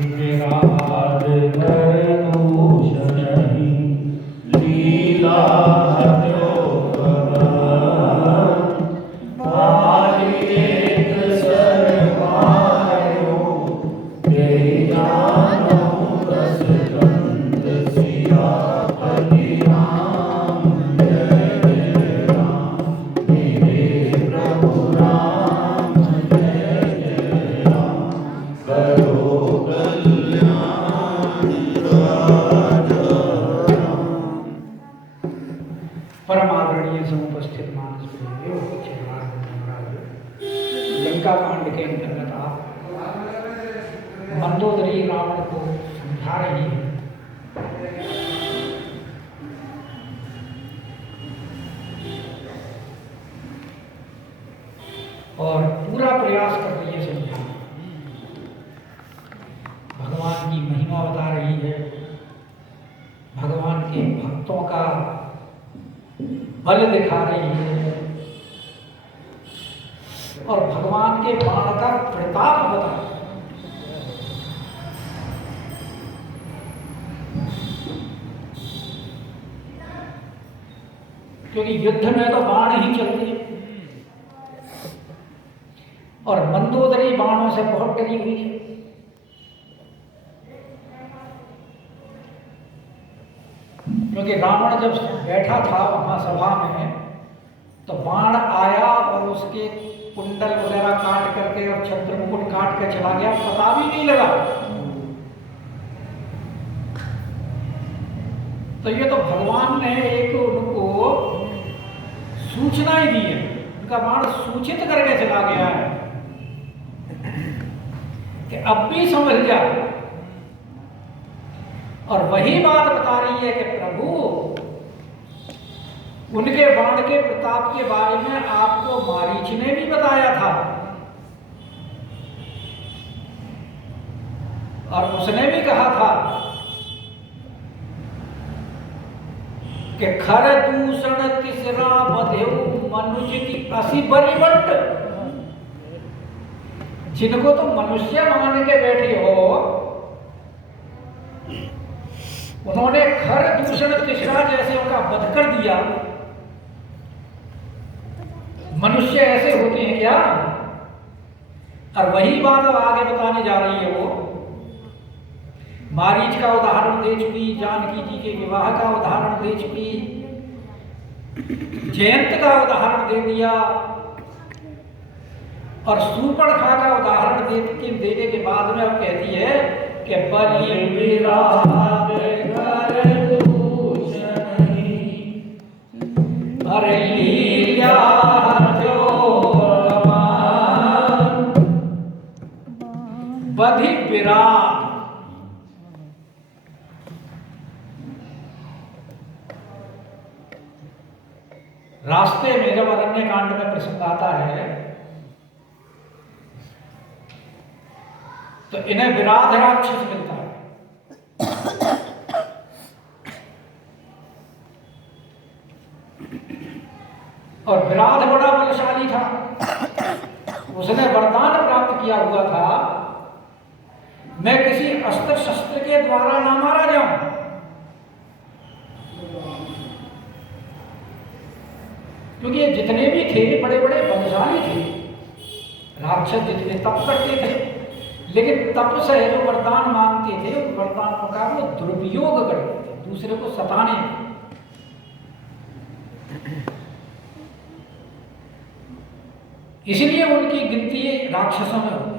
विराज करदूष नहीं, लीला हत्यो बाली एक सरवायो, तेरी जानो रस गंध सियापति राम। जय जय राम मेरे प्रभु राम, जय जय राम करो कल्याण राजा राम। परम आदरणीय समुपस्थित मानस प्रेमियों, लंका कांड के अंतर्गत आप मंदोदरी रावण को समझा रही है। और पूरा प्रयास कर रही है समझाने, भगवान की महिमा बता रही है, भगवान के भक्तों का बल दिखा रही है और भगवान के बाण का प्रताप बता रही है। क्योंकि युद्ध में तो बाण ही चलते हैं और मंदोदरी बाणों से बहुत डरी हुई है। क्योंकि रावण जब बैठा था वहां सभा में तो बाण आया और उसके कुंडल वगैरह काट करके और छत्र मुकुट काट के चला गया, पता भी नहीं लगा। तो ये तो भगवान ने एक उनको सूचना ही दी है, उनका बाण सूचित करके चला गया है कि अब भी समझ जा। और वही बात बता रही है कि प्रभु उनके बाण के प्रताप के बारे में आपको मारीच ने भी बताया था और उसने भी कहा था कि खर दूषण तिसरा बधेउ मनुज की असी बरिवट। जिनको तो मनुष्य मान के बैठे हो, उन्होंने खर दूषण तिसरा जैसे उनका वध कर दिया। मनुष्य ऐसे होते हैं क्या? और वही बात अब आगे बताने जा रही है। वो मारीच का उदाहरण दे चुकी, जानकी जी के विवाह का उदाहरण दे चुकी, जयंत का उदाहरण दे दिया और सूर्पणखा का उदाहरण देने के बाद में अब कहती है कि बलि विराट करदूष नहीं, अरे लीला जो बधि विराट। रास्ते में जब अरण्य कांड में प्रसंग आता है तो इन्हें विराध राक्षस मिलता है। और विराध बड़ा बलशाली था, उसने वरदान प्राप्त किया हुआ था, मैं किसी अस्त्र शस्त्र के द्वारा ना मारा जाऊं। क्योंकि ये जितने भी थे बड़े बड़े बलशाली थे, राक्षस जितने तप करते थे, लेकिन तप से जो वरदान मांगते थे उन वरदानों का वो दुरुपयोग करते थे, दूसरे को सताने। इसलिए उनकी गिनती राक्षसों में होती।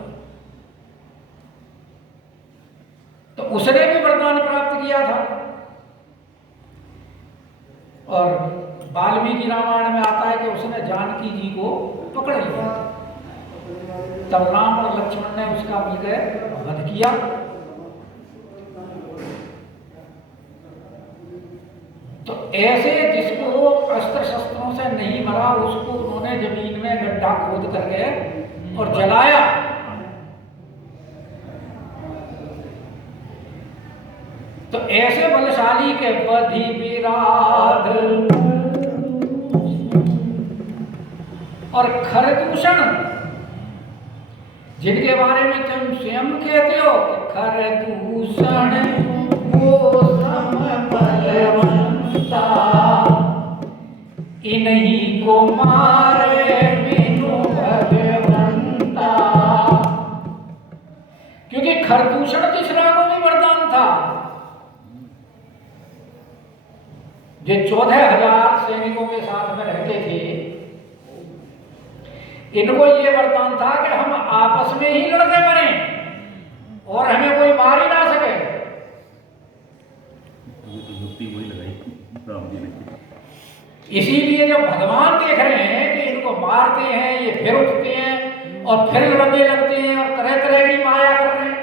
तो उसने भी वरदान प्राप्त किया था। और वाल्मीकि रामायण में आता है कि उसने जानकी जी को पकड़ लिया। तब राम और लक्ष्मण ने उसका मिलकर वध किया। तो ऐसे जिसको अस्त्र शस्त्रों से नहीं मरा उसको उन्होंने जमीन में गड्ढा खोद करके और जलाया। तो ऐसे बलशाली के बधि विराध और खरदूषण, जिनके बारे में तुम स्वयं कहते हो खर दूषण वो सम बलवंता, इन्हीं को मारे बिनु भगवंता। क्योंकि खरदूषण तीसरा को भी वरदान था। जो 14,000 सैनिकों के साथ में रहते थे, इनको ये वरदान था कि हम आपस में ही लड़ते मरे और हमें कोई मार ही ना सके। इसीलिए जब भगवान देख रहे हैं कि इनको मारते हैं, ये फिर उठते हैं और फिर लड़ने लगते हैं और तरह तरह की माया कर रहे हैं,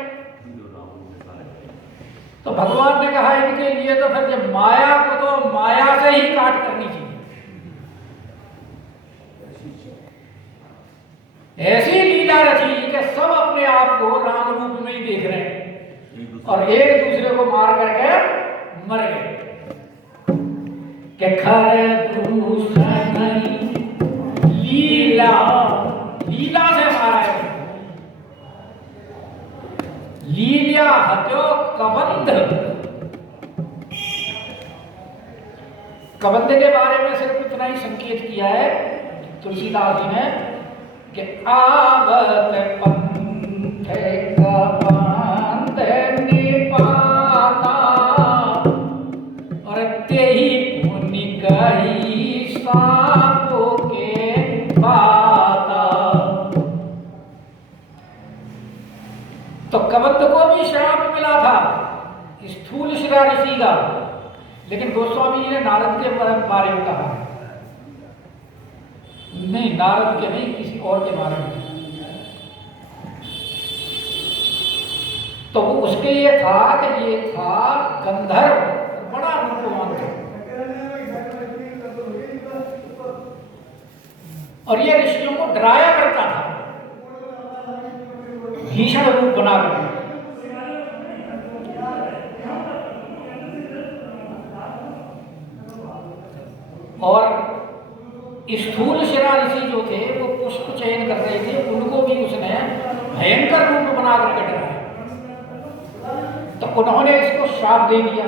तो भगवान ने कहा इनके लिए तो फिर जब माया को तो माया से ही काट करनी चाहिए। ऐसी लीला रची कि सब अपने आप को राम रूप में ही देख रहे हैं और एक दूसरे को मार करके मर गए। कि खर दूषण लीला, लीला से मारा है। लीला हत्यो कबंध, कबंध के बारे में सिर्फ इतना ही संकेत किया है तुलसीदास जी ने कि आवत पंथ कबंध निपाता, और तेहि पुनि कही सापो के पाता। तो कबंध को भी श्राप मिला था स्थूल शिरा ऋषि का, लेकिन गोस्वामी जी ने नारद के बारे में कहा, नहीं नारद के नहीं, किसी और के बारे में। तो वो उसके ये था कि ये था गंधर्व, बड़ा रूपवान था और ये ऋषियों को डराया करता था भीषण रूप बनाकर। और स्थूल शिरा ऋषि जो थे वो पुष्प चयन कर रहे थे, उनको भी उसने भयंकर रूप बना करके डराया। तो उन्होंने इसको श्राप दे दिया।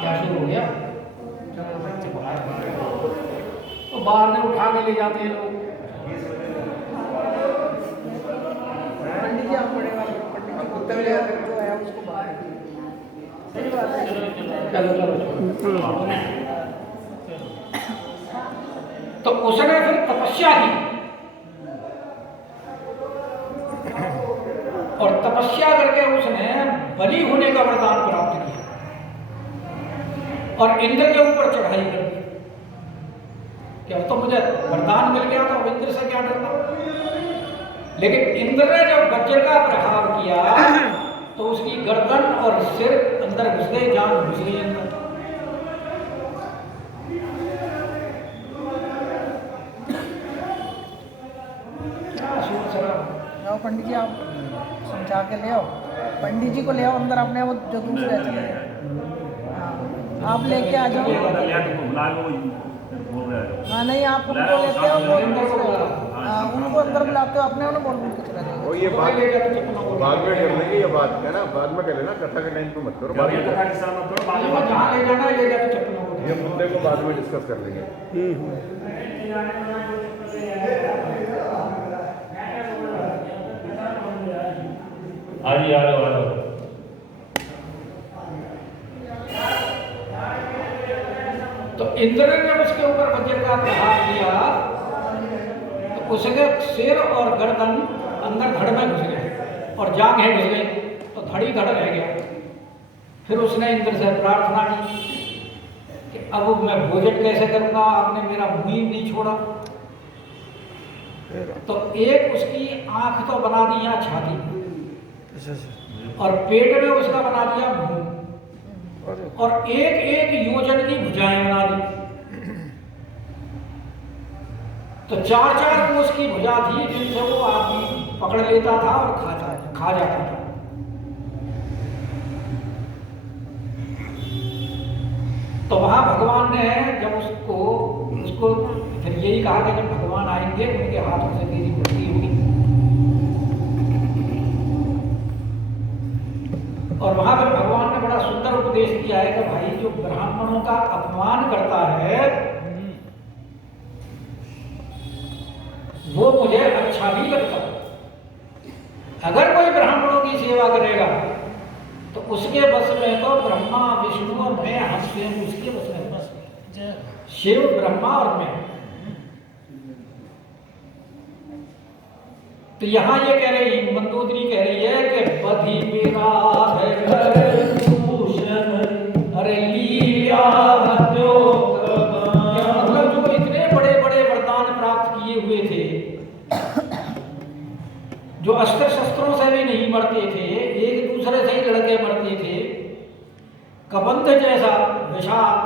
क्या शुरू हो गया? तो बाहर में उठा के ले जाते हैं लोग। पंडित जी आप बड़े वाले पंडित जी कुत्ते ले जाते हैं, जो है उसको बाहर। सही बात है। चलो तो उसने फिर तपस्या की और तपस्या करके उसने बलि होने का वरदान प्राप्त किया और इंद्र के ऊपर चढ़ाई कर दी कि अब तो मुझे वरदान मिल गया, तो अब इंद्र से क्या डरना। लेकिन इंद्र ने जब वज्र का प्रहार किया तो उसकी गर्दन और सिर अंदर घुस गए, जान घुस गई अंदर। आओ पंडित जी, आप समझा के ले आओ, पंडित जी को ले आओ अंदर, अपने वो जो दूसरे चले हाँ आप लेके आ जाओ। हाँ नहीं आप उनको लेते हो, हाँ उनको अंदर बुलाते हो, अपने उन्हें बोल के चला जाएगा। ये बाद में कर लेंगे, ये बात है ना, बाद में कर लेना, कथा के टाइम पे मत करो, बाद में ये मुद्दे को बाद में डिस्कस कर लेंगे। आज आ जाओ। तो इंद्र ने जब उसके ऊपर वज्र का प्रहार किया तो उसके सिर और गर्दन अंदर धड़ में घुस गए और जांघें घुस गई, तो धड़ी धड़ रह गया। फिर उसने इंद्र से प्रार्थना की कि अब मैं भोजन कैसे करूंगा, आपने मेरा मुंह ही नहीं छोड़ा। तो एक उसकी आंख तो बना दी यहाँ छाती और पेट में उसका बना दिया मुंह और एक एक योजन की भुजाएं बना दी। तो 4-4 कोस की भुजा थी जिनसे वो आदमी पकड़ लेता था और खा जाता था। तो वहां भगवान ने जब उसको फिर यही कहा कि जब भगवान आएंगे मारेंगे, उनके हाथों से तेरी मृत्यु होगी। और वहां पर भगवान ने बड़ा सुंदर उपदेश दिया है कि भाई जो ब्राह्मणों का अपमान करता है वो मुझे अच्छा नहीं लगता। अगर कोई ब्राह्मणों की सेवा करेगा तो उसके बस में तो ब्रह्मा विष्णु और मैं, हम स्वयं उसके बस में, शिव ब्रह्मा और मैं। तो यहाँ ये कह रही मंदोदरी कह रही है कि बधि विराध भूषण अरे लीला जो, मतलब जो इतने बड़े बड़े वरदान प्राप्त किए हुए थे, जो अस्त्र शस्त्रों से भी नहीं मरते थे, एक दूसरे से ही लड़के मरते थे, कबंध जैसा विषाद,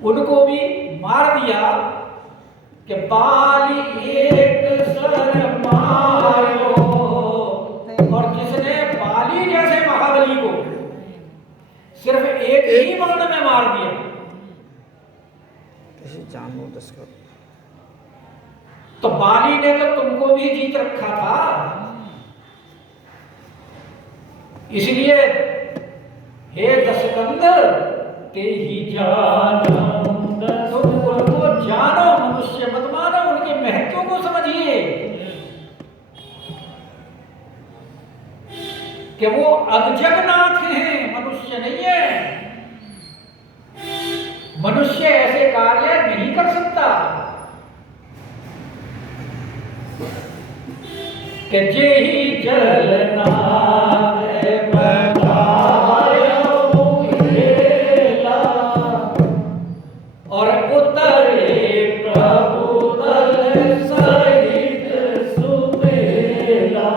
उनको भी मार दिया कि बाली एक सर मारो। और जिसने बाली जैसे महाबली को सिर्फ एक ही बाण में मार दिया, तो बाली ने तो तुमको भी जीत रखा था। इसलिए हे दशकंद ते ही जानो, तुम उनको जानो, मनुष्य मत मानो, उनके महत्व को समझिए कि वो अगजगनाथ हैं, मनुष्य नहीं है। मनुष्य ऐसे कार्य नहीं कर सकता कि जे ही जलनाथ और उतरे प्रभु दल सहित सुबेला।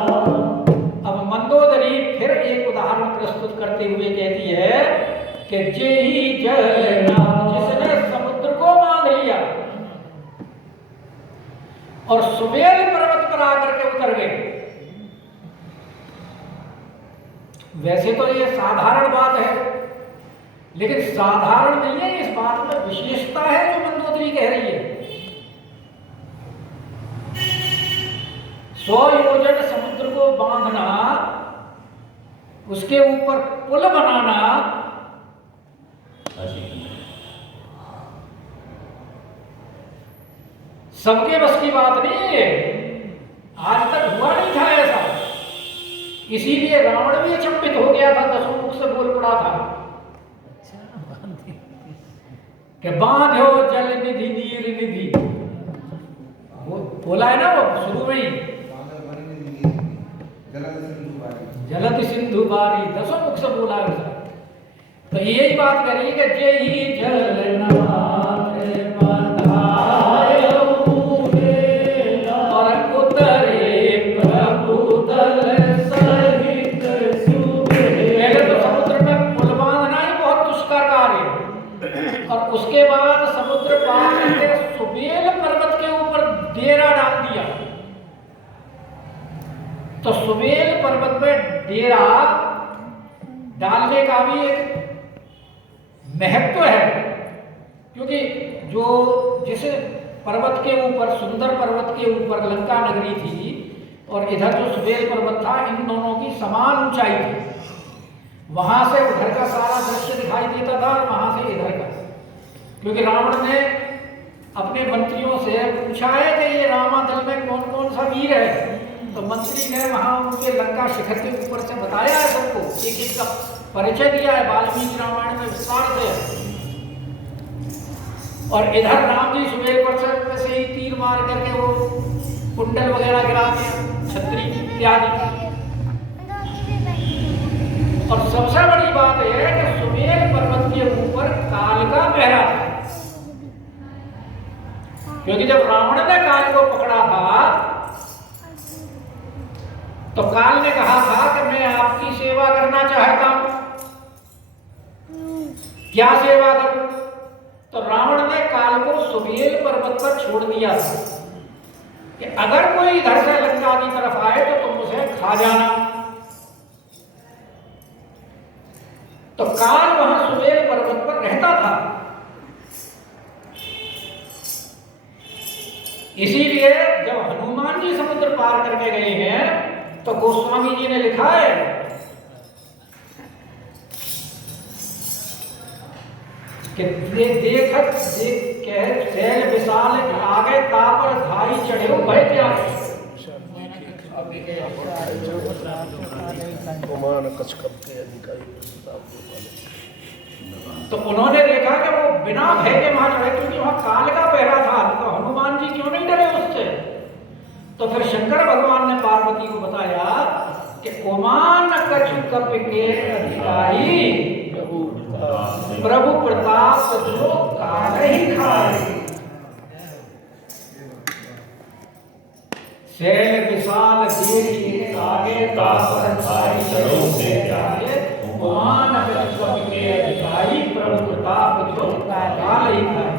अब मंदोदरी फिर एक उदाहरण प्रस्तुत करते हुए कहती है कि जे ही जलनाथ, जिसने समुद्र को बांध लिया और सुबेल पर्वत पर आकर के उतर गए। वैसे तो ये साधारण बात है, लेकिन साधारण नहीं है, इस बात में विशेषता है जो मंदोदरी कह रही है। 100 योजन समुद्र को बांधना, उसके ऊपर पुल बनाना, सबके बस की बात नहीं है। आज तक हुआ नहीं था ऐसा, इसीलिए रावण भी अचंभित हो गया था, 10 मुख से बोल पड़ा था कि बांधो जल निधि नीर निधि। वो बोला है ना, वो शुरू में ही जलत सिंधु बारी, 10 मुख से बोला है उसने। तो यही बात करिए कि जय ही जलनाथ बंधायो और उतरे प्रभु दल सहित सुबेला। पहले तो समुद्र में पुल बांधना ही बहुत दुष्कर कार्य है, और उसके बाद समुद्र पार करके सुबेल पर्वत के ऊपर डेरा डाल दिया। तो सुबेल पर्वत में डेरा डालने का भी एक महत्व है, क्योंकि जो जिस पर्वत के ऊपर, सुंदर पर्वत के ऊपर लंका नगरी थी और इधर जो सुबेल पर्वत था, इन दोनों की समान ऊंचाई थी। वहां से उधर का सारा दृश्य दिखाई देता था और वहां से इधर का, क्योंकि रावण ने अपने मंत्रियों से पूछा है कि ये रामादल में कौन कौन सा वीर है। तो मंत्री ने वहां उनके लंका शिखर के ऊपर से बताया है सबको, एक एक का परिचय दिया है वाल्मीकि रामायण में विस्तार से। और इधर राम जी सुबेल पर्वत से ही तीर मार करके वो कुंडल वगैरह गिरा दिया, छतरी इत्यादि। और सबसे बड़ी बात यह है कि सुबेल पर्वत के ऊपर काल का पहरा था, क्योंकि जब रावण ने काल को पकड़ा था तो काल ने कहा था कि मैं आपकी सेवा करना चाहता हूं, क्या सेवा करूं? तो रावण ने काल को सुबेल पर्वत पर छोड़ दिया था कि अगर कोई इधर से लंका की तरफ आए तो तुम उसे खा जाना। तो काल वहां सुबेल पर्वत पर रहता था। इसीलिए जब हनुमान जी समुद्र पार करके गए हैं तो गोस्वामी जी ने लिखा है कि देखत देख के शैल विशाल आगे तापर धाई चढ़े भय क्या तो उन्होंने देखा कि वो बिना भय के वहां चढ़े, क्योंकि वहां काल का पहरा था, तो हनुमान जी क्यों नहीं डरे उससे। तो फिर शंकर भगवान ने पार्वती को बताया कि ओमान कछु कप के अधिकारी प्रभु प्रताप जो काल ही खाए, शैल विशाल देखिए आगे तापर धाई चढ़े जाए, ओमान कछु कप के अधिकारी प्रभु प्रताप जो काल ही खाए।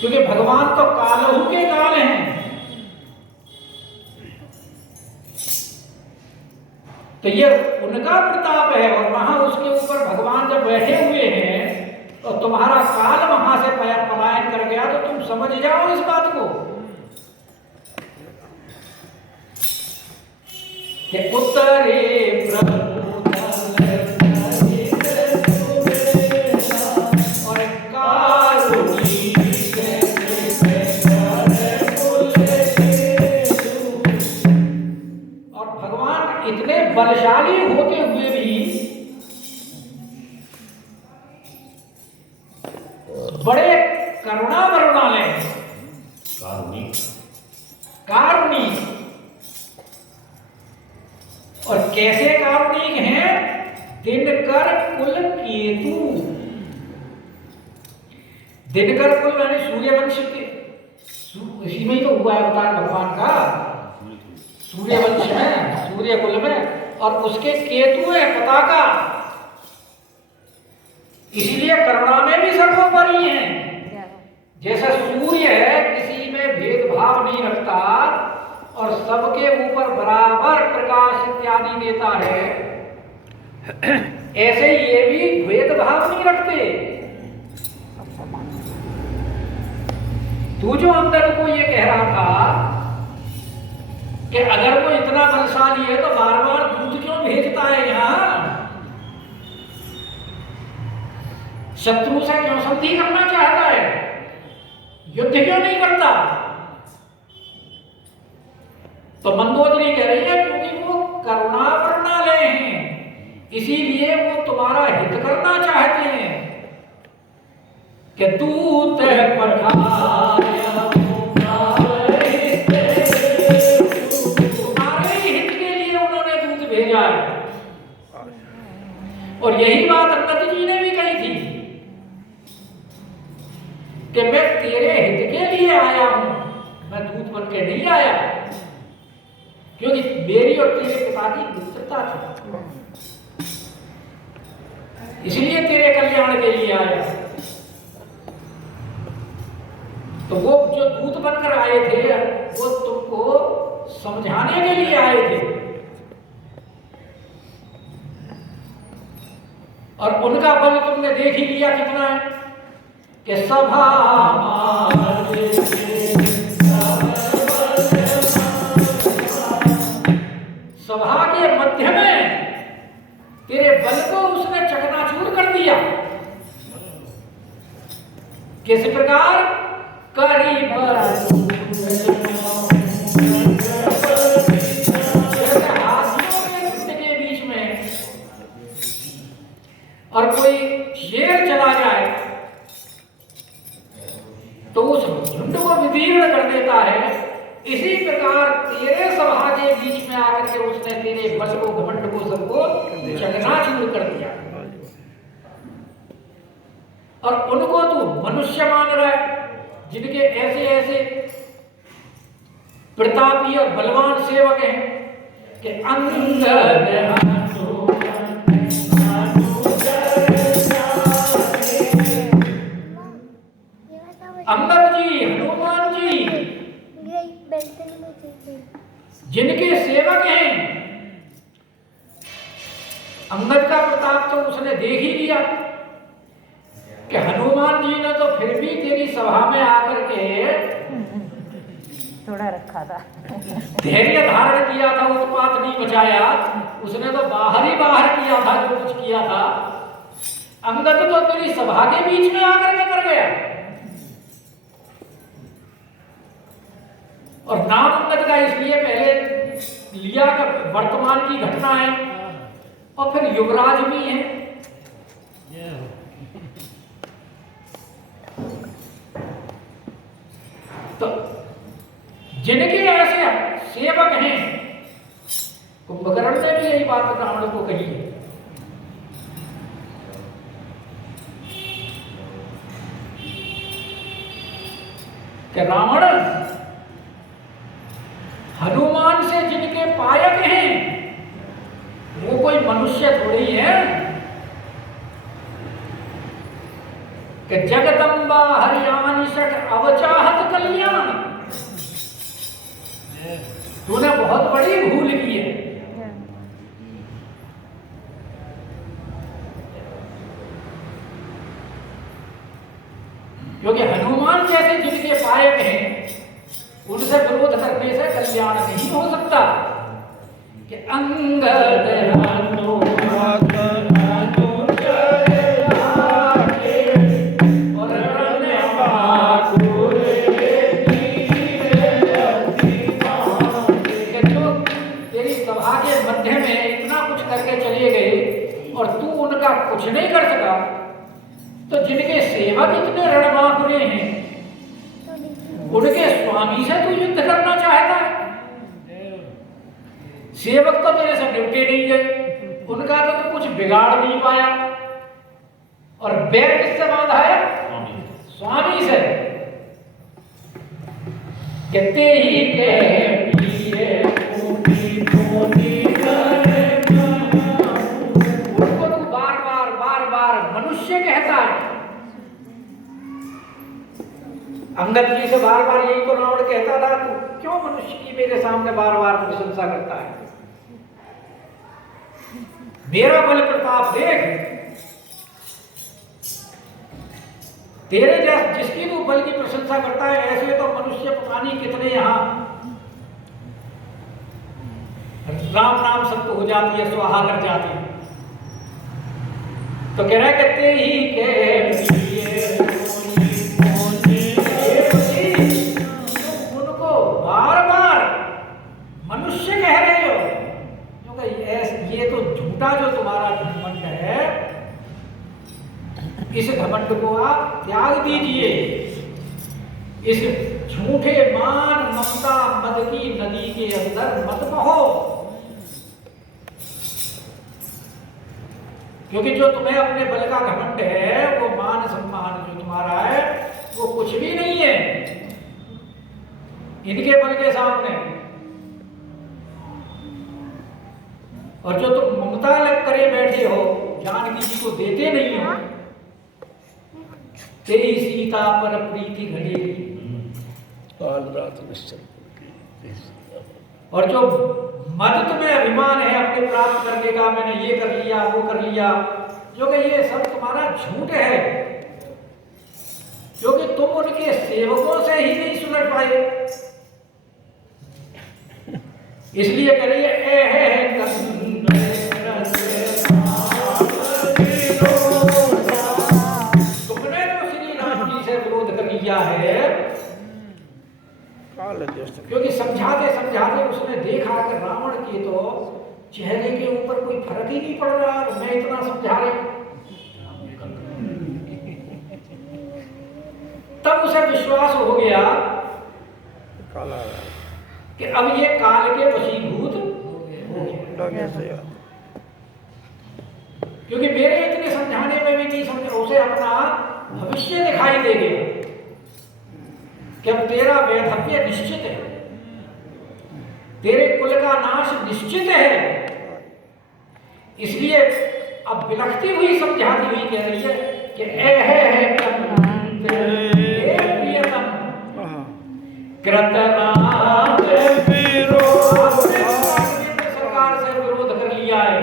क्योंकि भगवान तो कालहू के काल हैं। तो ये उनका प्रताप है, और वहां उसके ऊपर भगवान जब बैठे हुए हैं तो तुम्हारा काल वहां से पलायन कर गया, तो तुम समझ जाओ इस बात को कि उत्तरे प्रभु और कारुणी और भगवान इतने बलशाली होते हुए भी बड़े करुणा वरुणालय कारुणिक, और कैसे कारुणिक हैं? दिनकर कुल केतु, दिनकर कुल यानी सूर्यवंश के, इसी में ही तो हुआ है अवतार भगवान का, सूर्यवंश में, सूर्य कुल में, और उसके केतु है पताका, इसीलिए करुणा में भी सर्वोपरि है। जैसा सूर्य है किसी में भेदभाव नहीं रखता और सबके ऊपर बराबर प्रकाश इत्यादि देता है, ऐसे ये भी भेदभाव नहीं रखते। तू जो अंदर को ये कह रहा था कि अगर वो इतना बलशाली है तो बार बार दूध क्यों भेजता है यहां, शत्रु से क्यों संधि करना चाहता है, युद्ध क्यों नहीं करता? तो मंदोदरी कह रही है क्योंकि वो करुणा वरुणालय हैं, इसीलिए वो तुम्हारा हित करना चाहते हैं कि दूत तुम्हारे हित के लिए उन्होंने दूत भेजा है। और यही बात अंगद जी ने भी कही थी कि मैं तेरे हित के लिए आया हूं, मैं दूत बन के नहीं आया, क्योंकि मेरी और तेरे पिता की मित्रता थी, इसलिए तेरे कल्याण के लिए आया। तो वो जो दूत बनकर आए थे वो तुमको समझाने के लिए आए थे, और उनका बल तुमने देख ही लिया कितना है कि सभा सभा के मध्य में तेरे बल को उसने चकनाचूर कर दिया। किस प्रकार? करीब के बीच में और कोई शेर चला जाए तो उस झुंड को विदीर्ण कर देता है, इसी प्रकार तेरे सभा के बीच में आकर के उसने तेरे बल को, घमंड को, सबको चकनाचूर कर दिया। और उनको तू मनुष्य मान रहा है, जिनके ऐसे ऐसे प्रतापी और बलवान सेवक हैं कि अंगद जी, हनुमान जी जिनके सेवक हैं, अंगद का प्रताप तो उसने देख ही लिया कि हनुमान जी ने तो फिर भी तेरी सभा में आकर के थोड़ा रखा था। धैर्य धारण किया था, उत्पात नहीं बचाया। उसने तो बाहर ही बाहर किया था जो कुछ किया था। अंगद तो तेरी सभा के बीच में आकर के कर गया। और नाम अंगद का इसलिए पहले लिया कि वर्तमान की घटना है और फिर युवराज भी है। तो जिनके ऐसे सेवक हैं, कुंभकर्ण ने भी यही बात रावण को कही है कि रावण हनुमान से जिनके पायक हैं वो कोई मनुष्य थोड़ी है कि जगदम्बा हरियाणी षट अवचाहत कल्याण। तूने बहुत बड़ी भूल की है। क्योंकि हनुमान जैसे जिनके पायक हैं उनसे विरोध करने से कल्याण नहीं हो सकता। कि अंगद मध्य में इतना कुछ करके चले गए और तू उनका कुछ नहीं कर सका, तो जिनके सेवक इतने रणबांकुरे हैं उनके स्वामी से तू युद्ध करना चाहता है। सेवक तो तेरे से निपटे नहीं गए, उनका तो तू कुछ बिगाड़ नहीं पाया। और बैर किससे बांधा है? स्वामी से। कहते ही के उनको तू बार बार मनुष्य कहता है। अंगद जी से बार बार यही तो रावण कहता था, तू क्यों मनुष्य की मेरे सामने बार बार प्रशंसा करता है? मेरा बल प्रताप देख। तेरे जैसे जिसकी तू बल की प्रशंसा करता है ऐसे तो मनुष्य पता नहीं कितने यहाँ राम नाम सत्य हो जाती है, स्वाहा कर जाती है। तो कह रहा कहते ही के उनको बार बार मनुष्य कह रहे हो, क्योंकि ये तो झूठा जो तुम्हारा घमंड है, इस घमंड को आप त्याग दीजिए। इस झूठे मान ममता मद की नदी के अंदर मत बहो। क्योंकि जो तुम्हें अपने बल का घमंड है, वो मान सम्मान जो तुम्हारा है वो कुछ भी नहीं है इनके बल के सामने। और जो तुम ममता लग करे बैठे हो, जानकी जी को देते नहीं हो, तेरी सीता पर प्रीति घड़ेगी काल रात निश्चल। और जो मद तुम्हें अभिमान है अपने प्राप्त करने का, मैंने ये कर लिया वो कर लिया, जो कि ये सब तुम्हारा झूठ है। क्योंकि तुम उनके सेवकों से ही नहीं सुलझ पाए, इसलिए कह रही है तुमने तो श्री राम जी से विरोध कर लिया है। क्योंकि समझाते समझाते उसने देखा कि रावण के तो चेहरे के ऊपर कोई फर्क ही नहीं पड़ रहा, तो मैं इतना समझा रही। तब उसे विश्वास हो गया कि अब ये काल के वशीभूत हो गए। क्योंकि मेरे इतने समझाने में भी नहीं समझ, उसे अपना भविष्य दिखाई दे गया कि अब तेरा वैधव्य निश्चित है, तेरे कुल का नाश निश्चित है। इसलिए अब बिलखती हुई समझाती हुई कह रही है कि है प्रियतम कृतनाम विरोध, सरकार से विरोध कर लिया है।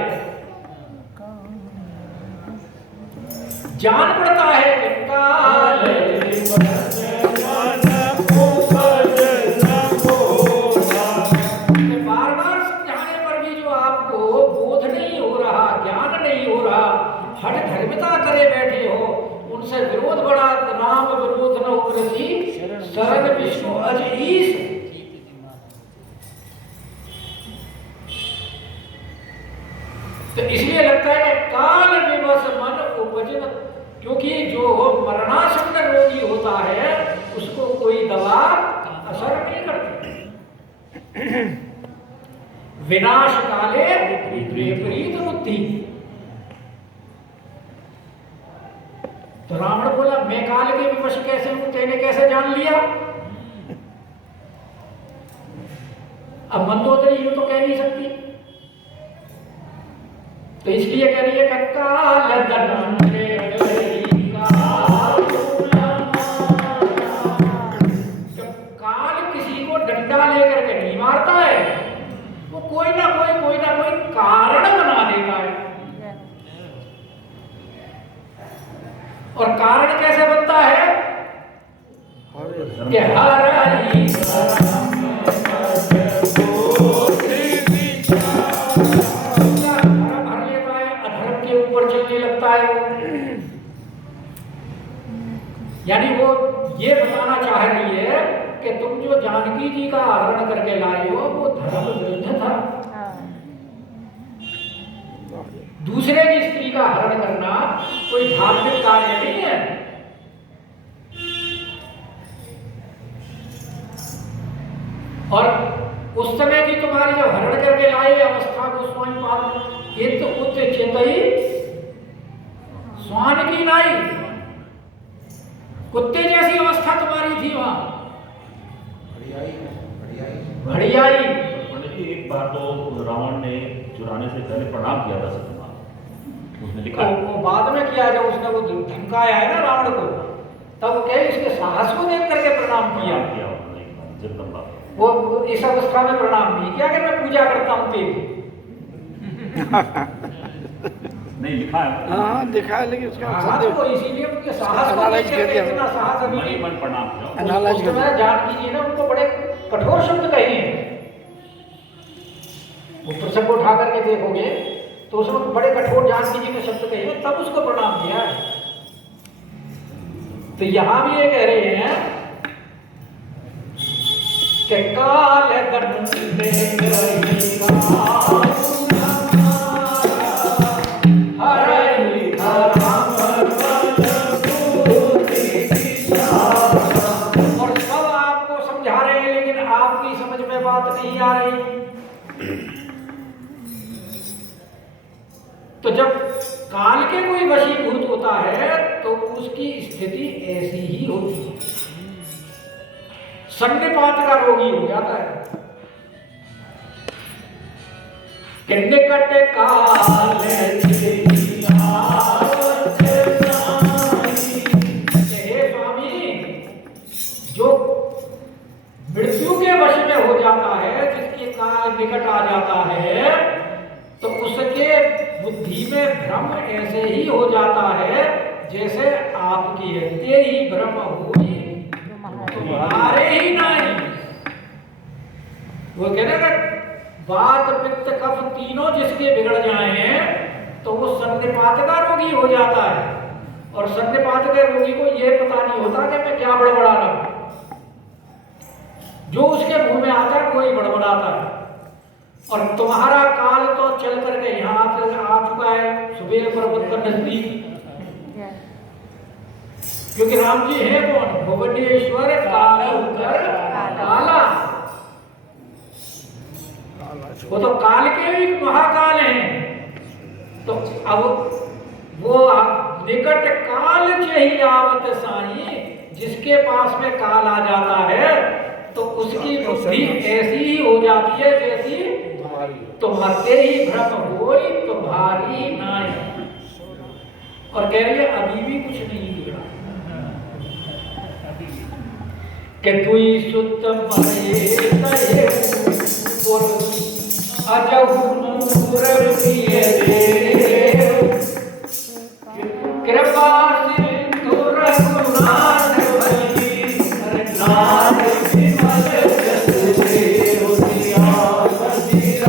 जान पड़ता है कि काल शरण विष्णु अज ईश। तो इसलिए लगता है कि काल विवश मन उपजन, क्योंकि जो मरणासन्न रोगी होता है उसको कोई दवा असर नहीं करती। विनाश काले विपरीत बुद्धि। तो रावण बोला मैं काल के विवश कैसे हूं, तेने कैसे जान लिया? अब मंदोदरी यूं तो कह नहीं सकती, तो इसलिए कह रही है कि काल दंडे काल किसी को डंडा लेकर के नहीं मारता है, वो कोई ना कोई कारण बना देता है। और कारण कैसे बनता है? कि हर चलने लगता है। यानी वो ये बताना चाह रही है कि तुम जो जानकी जी का हरण करके लाए हो वो धर्म विरुद्ध था। दूसरे की स्त्री का हरण करना कोई धार्मिक कार्य नहीं है। और उस समय की तुम्हारी जब हरण करके लाए अवस्था गोस्वामी पाद ये तो उच्च चेतई स्वान की नाई, कुत्ते जैसी अवस्था तुम्हारी थी वहां। घड़ियाई। पंडित जी एक बार तो रावण ने चुराने से पहले प्रणाम किया था सत्यभामा, उसने लिखा वो बाद में किया जब उसने वो धमकाया है ना रावण को, तब क्या इसके साहस को देख करके प्रणाम किया जगदम्बा। वो इस अवस्था में प्रणाम नहीं किया कि मैं पूजा करता हूं तेरी। नहीं लिखा है, हाँ दिखा है, लेकिन उसका तो इसीलिए उनके साहस को देख करके इतना साहस अभी मन ही मन प्रणाम किया। एनालाइज कर दिया। जानकी जी ने उनको बड़े कठोर शब्द कहे हैं। वो प्रसंग को उठा करके देखोगे तो उसमें बड़े कठोर जानकी जी ने शब्द कहे हैं, तब उसको प्रणाम किया है। तो यहां भी ये कह रहे हैं कि काल दंडे नहीं आ रही। तो जब काल के कोई वशीभूत होता है तो उसकी स्थिति ऐसी ही होती है, सन्निपात का रोगी हो जाता है। निकट काल स्वामी, जो मृत्यु के वश में हो जाता है, जिसके काल निकट आ जाता है, तो उसके बुद्धि में भ्रम ऐसे ही हो जाता है जैसे आपकी है, ते ही भ्रम हुई तुम्हारे ही नहीं। वो कह रहे वात पित्त कफ तीनों जिसके बिगड़ जाए तो वो सन्निपात का रोगी हो जाता है। और सन्निपात के रोगी को ये पता नहीं होता कि मैं क्या बड़बड़ा रहा हूं, जो उसके मुंह में आता है कोई बड़बड़ाता है। और तुम्हारा काल तो चल करके यहाँ आ चुका है सुबेर पर्वत पर नजदीक, क्योंकि राम जी है कौन? भुवनेश्वर काला। वो तो काल के भी महाकाल हैं। तो अब वो निकट काल चाहिए आवत साई, जिसके पास में काल आ जाता है तो उसकी बुद्धि ऐसी ही हो जाती है जैसी तुम्हारे ही भ्रम होई तुम्हारी नाई। और कह रही है अभी भी कुछ नहीं बिगड़ा कि दुई सुत मरे तये और अजहु नूर पिए देव कृपा सिंधु रघुनाथ भई नाथ विमल जस देव दिया